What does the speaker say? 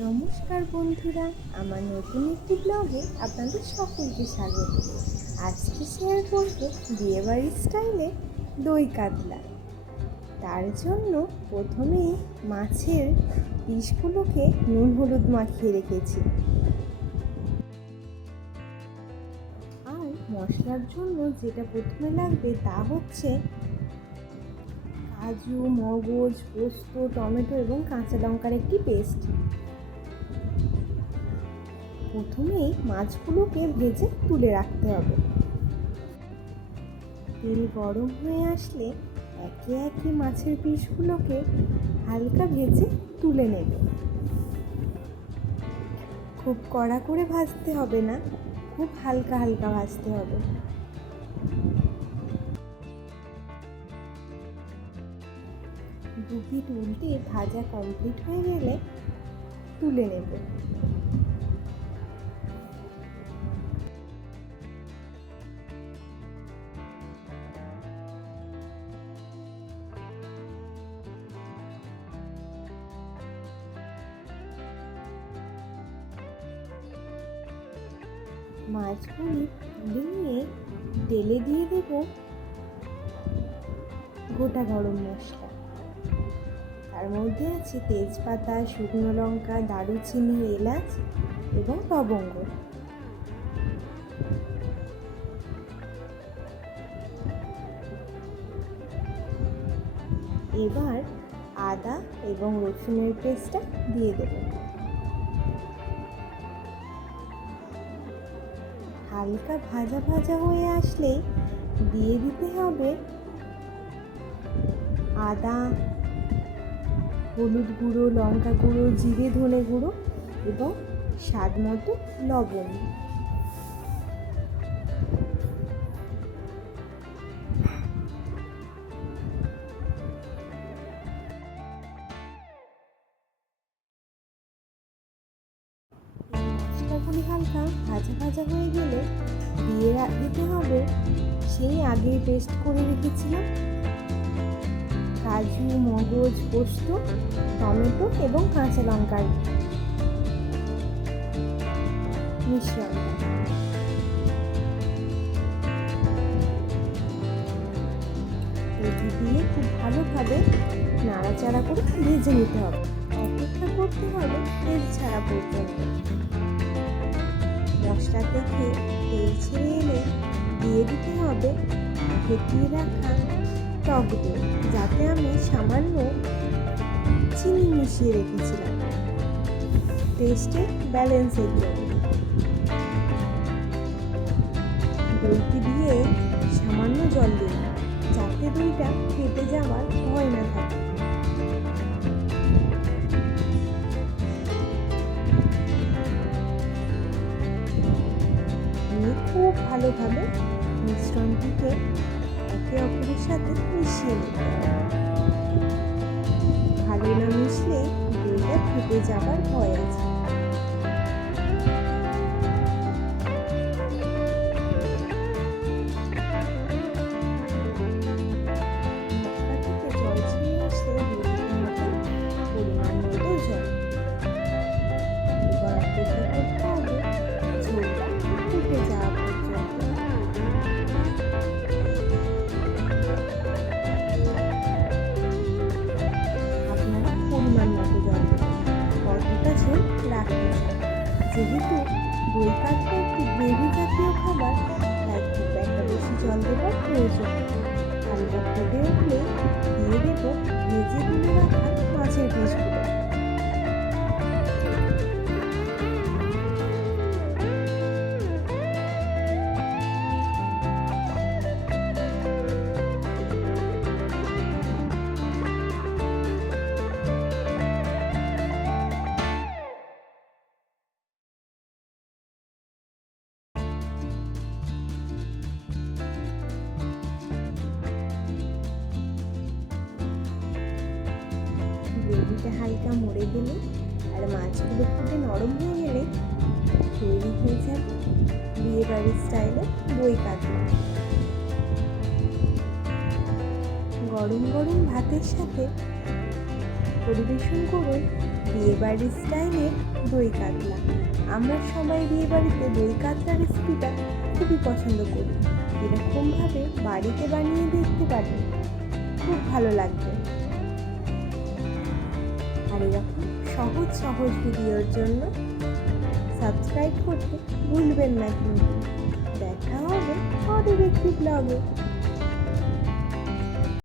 নমস্কার বন্ধুরা, আমার নতুন একটি ব্লগে আপনাদের সকলকে স্বাগত। আজকে শেয়ার করব বিয়েবাড়ির স্টাইলে দই কাতলা। তার জন্য প্রথমেই মাছের পিসগুলোকে নুন হলুদ মাখিয়ে রেখেছি। আর মশলার জন্য যেটা প্রথমে লাগবে তা হচ্ছে কাজু, মগজ, পোস্ত, টমেটো এবং কাঁচা লঙ্কার একটি পেস্ট। প্রথমেই মাছগুলোকে ভেজে তুলে রাখতে হবে। তেল গরম হয়ে আসলে একে একে মাছের পিসগুলোকে হালকা ভেজে তুলে নেবে। খুব কড়া করে ভাজতে হবে না, খুব হালকা হালকা ভাজতে হবে। দুপিট উল্টে ভাজা কমপ্লিট হয়ে গেলে তুলে নেবে। মাছগুলি তুলে নিয়ে তেলে দিয়ে দেব গোটা গরম মশলা। তার মধ্যে আছে তেজপাতা, শুকনো লঙ্কা, দারুচিনি, এলাচ এবং লবঙ্গ। এবার আদা এবং রসুনের পেস্টটা দিয়ে দেব। হালকা ভাজা ভাজা হয়ে আসলেই দিয়ে দিতে হবে আদা, হলুদ গুঁড়ো, লঙ্কা গুঁড়ো, জিরে ধনে গুঁড়ো এবং স্বাদ মতো লবণ। মশলাগুলি হালকা ভাজা ভাজা হয়ে গেলে দিয়ে দিতে হবে সেই আগেই পেস্ট করে রেখেছিলাম কাজু, মগজ, পোস্ত, টমেটো এবং কাঁচা লঙ্কার মিশ্রণটা। এটি দিয়ে খুব ভালোভাবে নাড়াচাড়া করে ভেজে নিতে হবে। অপেক্ষা করতে হবে তেল ছাড়া পর্যন্ত। মশলা থেকে তেল ছেড়ে এলে দিয়ে দিতে হবে ফেটিয়ে রাখা টক দই, যাতে আমি সামান্য চিনি মিশিয়ে রেখেছিলাম টেস্টের ব্যালেন্সের জন্য। দইটি দিয়ে সামান্য জল দিন, যাতে দইটা ফেটে যাওয়ার ভয় না থাকে। খুব ভালোভাবে মিশ্রণটিকে একে অপরের সাথে মিশিয়ে নিতে হবে। ভালো না মিশলে দইটা ফেটে যাবার ভয় আছে। জল ছেড়ে আসলে পরিমাণ মতো জল। এবার অপেক্ষা করতে হবে ঝোলটা ফুটে যাওয়া পর্যন্ত। আপনারা পরিমাণ মতো জল দেবেন, কতটা ঝোল রাখতে চান। যেহেতু দই কাতলা একটি গ্রেভি জাতীয় খাবার, তাই খুব একটা বেশি জল দেওয়ার প্রয়োজন। হালকা ফুটে উঠলে দিয়ে দেবো ভেজে তুলে রাখা মাছের পিসগুলো। গ্রেভিটা হালকা মরে গেলে আর মাছগুলো ফুটে নরম হয়ে গেলে তৈরি হয়ে যাবে বিয়েবাড়ির স্টাইলে দই কাতলা। গরম গরম ভাতের সাথে পরিবেশন করুন বিয়েবাড়ির স্টাইলের দই কাতলা। আমরা সবাই বিয়েবাড়িতে দই কাতলা রেসিপিটা খুবই পছন্দ করি। এরকমভাবে বাড়িতে বানিয়ে দেখতে পারেন, খুব ভালো লাগবে। আর এরকম সহজ ভিডিওর জন্য সাবস্ক্রাইব করতে ভুলবেন না কিন্তু। দেখা হবে পরের একটি ব্লগে।